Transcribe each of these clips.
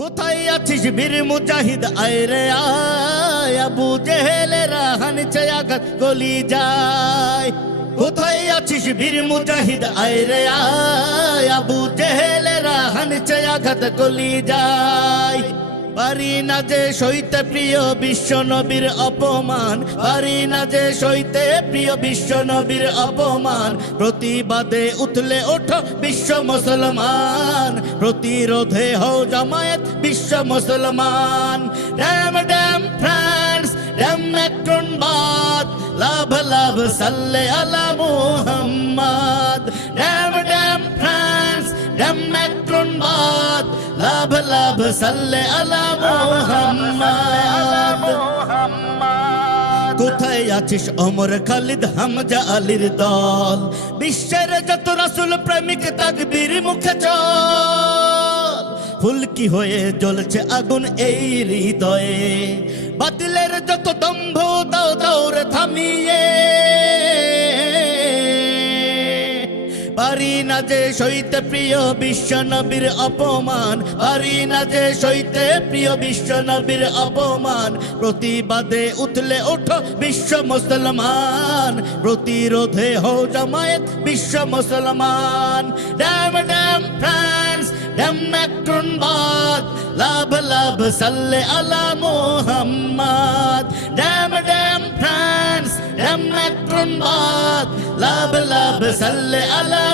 কোথায় আছিস বীর মুজাহিদ? আয় রে আয়, আবু জেহেলেরা হানছে আঘাত গলি যায়। কোথায় আছিস বীর মুজাহিদ? আয় রে আয়, আবু জেহেলেরা হানছে আঘাত গলি যায়। পারি না যে সইতে প্রিয় বিশ্ব নবীর অপমান, পারি না যে সইতে প্রিয় বিশ্ব নবীর অপমান। প্রতিবাদে উঠলে ওঠো বিশ্ব মুসলমান, প্রতিরোধে হও জামায়াত বিশ্ব মুসলমান। Damn damn, France, damn Macron বাদ, লাভ লাভ, সাল্লে আলা মুহাম্মদ। ড্যাম লাভ সাল্লে আলা মুহাম্মদ। কোথায় আছিস অমর খালিদ হামজা আলীর দল? বিশ্বের যত রাসুল প্রেমিক তাকবীর মুখে চল। ফুলকি হয়ে জ্বলছে আগুন এই হৃদয়ে। বাতিলের যত দম্ভ দাও দৌড় থামিয়ে। পারি না যে সইতে প্রিয় বিশ্ব নবীর অপমান, পারি না যে সইতে প্রিয় বিশ্ব নবীর অপমান। প্রতিবাদে উঠলে ওঠো বিশ্ব মুসলমান, প্রতিরোধে হো জামায়াত বিশ্ব মুসলমান। Damn damn France, damn Macron বাদ, লাভ লাভ, সাল্লে আলা মোহাম্মদ। ড্যাম ড্যাম ম্যাক্রন বাদ লাভ লাভ সাল্লে আলা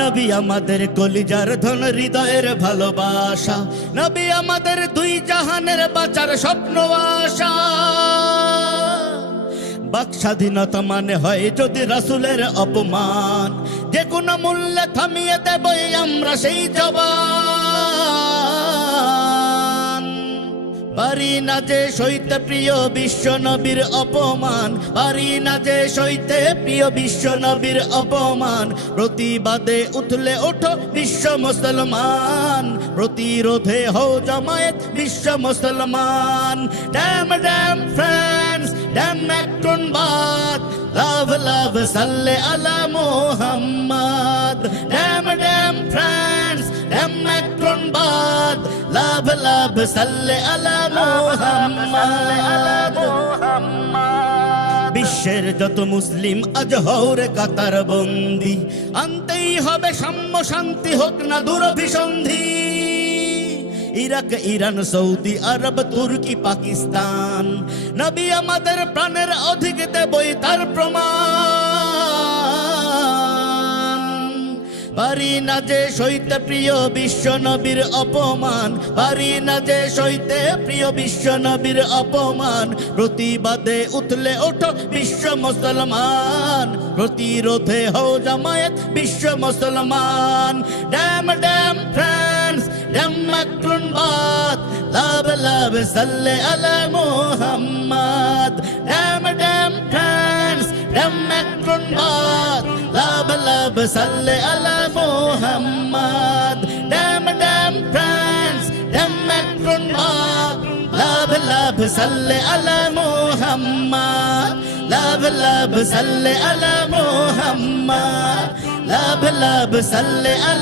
নবী আমাদের কলিজার ধন হৃদয়ের ভালোবাসা নবী আমাদের দুই জাহানের বাঁচার স্বপ্ন আশা বাক মানে হয় যদি রাসুলের অপমান যে কোনো মূল্যে থামিয়ে দেবই আমরা সেই জবান পারি না যে সইতে প্রিয় বিশ্ব নবীর অপমান, পারি না যে সইতে প্রিয় বিশ্ব নবীর অপমান। প্রতিবাদে উঠলে ওঠো বিশ্ব মুসলমান, প্রতিরোধে হও জামায়াত বিশ্ব মুসলমান। Damn damn France damn Macron বাদ লাভ লাভ সাল্লে আলা মোহাম্মদ ড্যাম ড্যাম ফ্রান্স বাদ লাভ লাভ সাল্লে আলা মোহাম্মদ বিশ্বের যত মুসলিম আজ হৌরে কাতার বন্দি। আনতেই হবে সাম্য শান্তি, হোক না দুরভিসন্ধি। ইরাক, ইরান, সৌদি আরব, তুর্কি, পাকিস্তান। নবী আমাদের প্রাণের অধিক দেবই তার প্রমাণ। পারি না যে সইতে প্রিয় বিশ্ব নবীর অপমান, পারি না যে সইতে প্রিয় বিশ্ব নবীর অপমান। প্রতিবাদে উঠলে ওঠো বিশ্ব মুসলমান, প্রতিরোধে হও জামায়াত বিশ্ব মুসলমান। Damn damn France, damn Macron বাদ, লাভ লাভ, সাল্লে আলা Muhammad. Damn damn France, damn Macron বাদ। সাল্লে আলা Muhammad damn damn France damn Macron বাদ লাভ লাভ সাল্লে আলা মুহাম্মদ লাভ লাভ সাল্লে আলা মুহাম্মদ লাভ লাভ সাল্লে আলা